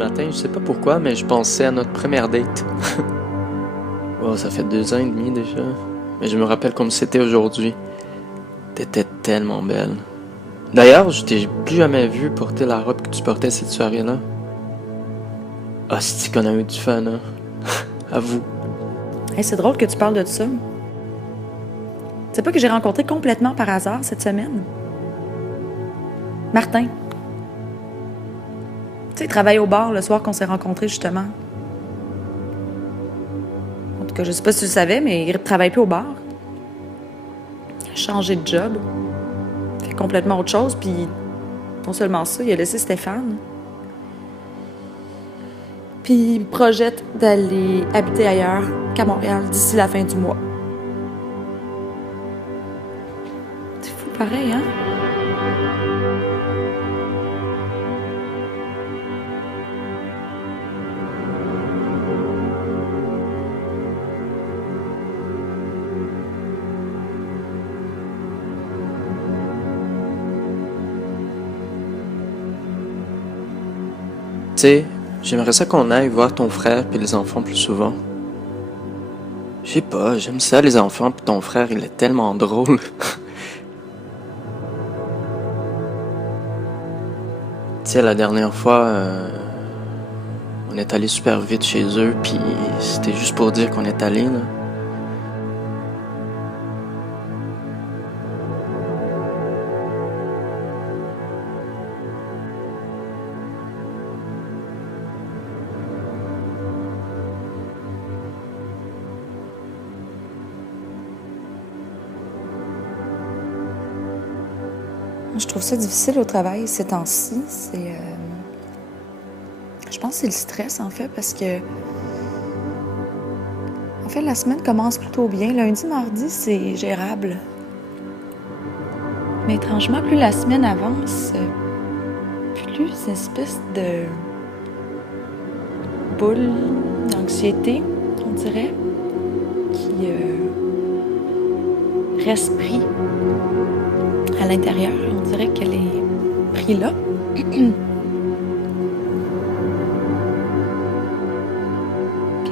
matin, je sais pas pourquoi, mais je pensais à notre première date. Oh, ça fait 2 ans et demi déjà. Mais je me rappelle comme si c'était aujourd'hui. T'étais tellement belle. D'ailleurs, je t'ai plus jamais vu porter la robe que tu portais cette soirée-là. Ah, c'est qu'on a eu du fun, hein? Avoue. Hey, c'est drôle que tu parles de ça. C'est pas que j'ai rencontré complètement par hasard cette semaine. Martin. Tu sais, il travaille au bar le soir qu'on s'est rencontrés, justement. En tout cas, je sais pas si tu le savais, mais il travaille plus au bar. Il a changé de job. Il fait complètement autre chose, puis non seulement ça, il a laissé Stéphane. Puis il projette d'aller habiter ailleurs qu'à Montréal d'ici la fin du mois. C'est fou pareil, hein? Tu sais, j'aimerais ça qu'on aille voir ton frère puis les enfants plus souvent. Je sais pas, j'aime ça les enfants puis ton frère, il est tellement drôle. Tu sais, la dernière fois, on est allé super vite chez eux puis c'était juste pour dire qu'on est allé, là. Je trouve ça difficile au travail ces temps-ci. Je pense que c'est le stress, en fait, parce que... En fait, la semaine commence plutôt bien. Lundi, mardi, c'est gérable. Mais étrangement, plus la semaine avance, plus une espèce de boule d'anxiété, on dirait, qui reste pris à l'intérieur. On dirait qu'elle est prise là. Puis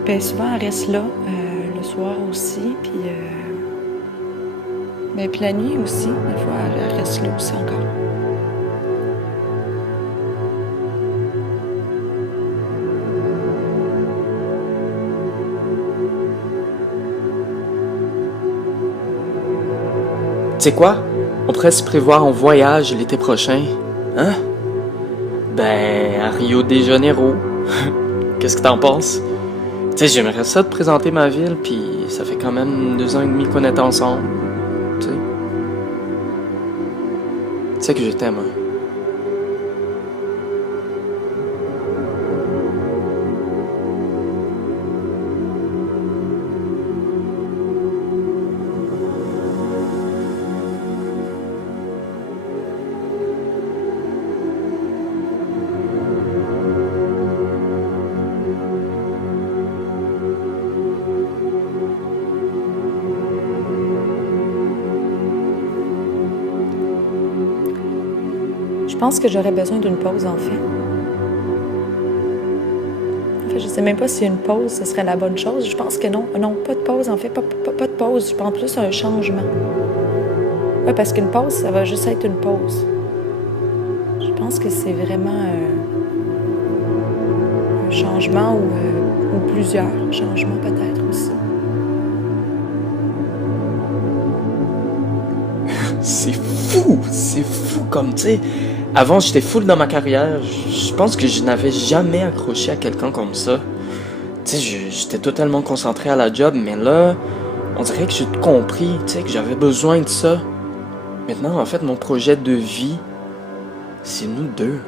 ben, souvent, elle reste là le soir aussi. Puis, puis la nuit aussi, des fois, elle reste là aussi encore. Tu sais quoi? On pourrait se prévoir en voyage l'été prochain. Hein? Ben, à Rio de Janeiro. Qu'est-ce que t'en penses? Tu sais, j'aimerais ça te présenter ma ville, puis ça fait quand même 2 ans et demi qu'on est ensemble. Tu sais que je t'aime, hein? Je pense que j'aurais besoin d'une pause, en fait. En fait, je sais même pas si une pause, ce serait la bonne chose. Je pense que non. Non, pas de pause, en fait. Pas de pause. Je pense plus à un changement. Oui, parce qu'une pause, ça va juste être une pause. Je pense que c'est vraiment un changement ou plusieurs changements, peut-être aussi. C'est fou comme, tu sais, avant j'étais full dans ma carrière, je pense que je n'avais jamais accroché à quelqu'un comme ça. Tu sais, j'étais totalement concentré à la job, mais là, on dirait que j'ai compris, tu sais, que j'avais besoin de ça. Maintenant, en fait, mon projet de vie, c'est nous deux.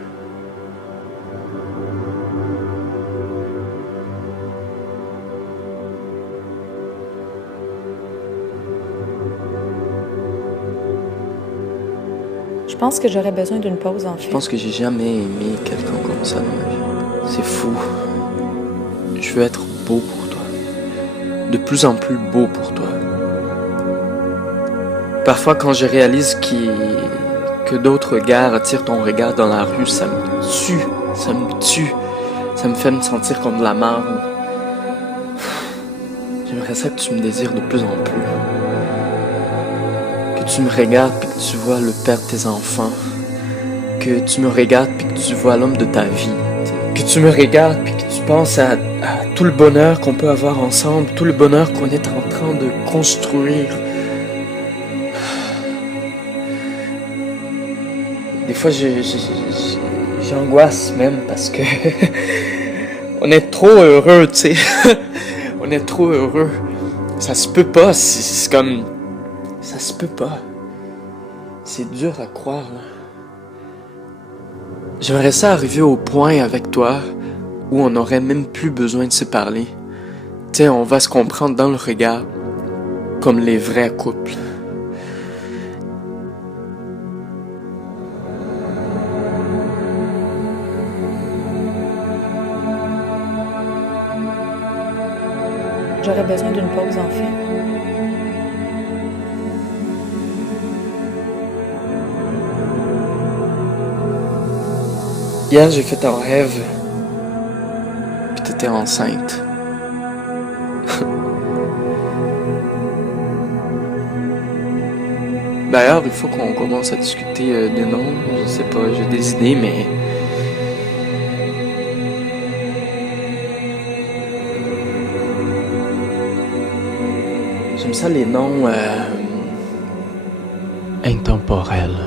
Je pense que j'aurais besoin d'une pause, en fait. Je pense que j'ai jamais aimé quelqu'un comme ça dans ma vie. C'est fou. Je veux être beau pour toi. De plus en plus beau pour toi. Parfois, quand je réalise que d'autres regards attirent ton regard dans la rue, ça me tue. Ça me tue. Ça me fait me sentir comme de la merde. J'aimerais ça que tu me désires de plus en plus. Que tu me regardes puis que tu vois le père de tes enfants. Que tu me regardes puis que tu vois l'homme de ta vie. Que tu me regardes puis que tu penses à tout le bonheur qu'on peut avoir ensemble, tout le bonheur qu'on est en train de construire. Des fois, j'angoisse même parce que on est trop heureux, tu sais. On est trop heureux. Ça se peut pas. C'est comme... Ça se peut pas. C'est dur à croire, là. J'aimerais ça arriver au point avec toi où on n'aurait même plus besoin de se parler. Tu sais, on va se comprendre dans le regard, comme les vrais couples. J'aurais besoin d'une pause, en fait. Hier, j'ai fait un rêve, puis t'étais enceinte. D'ailleurs, il faut qu'on commence à discuter des noms. Je sais pas, j'ai des idées, mais... J'aime ça les noms... intemporels.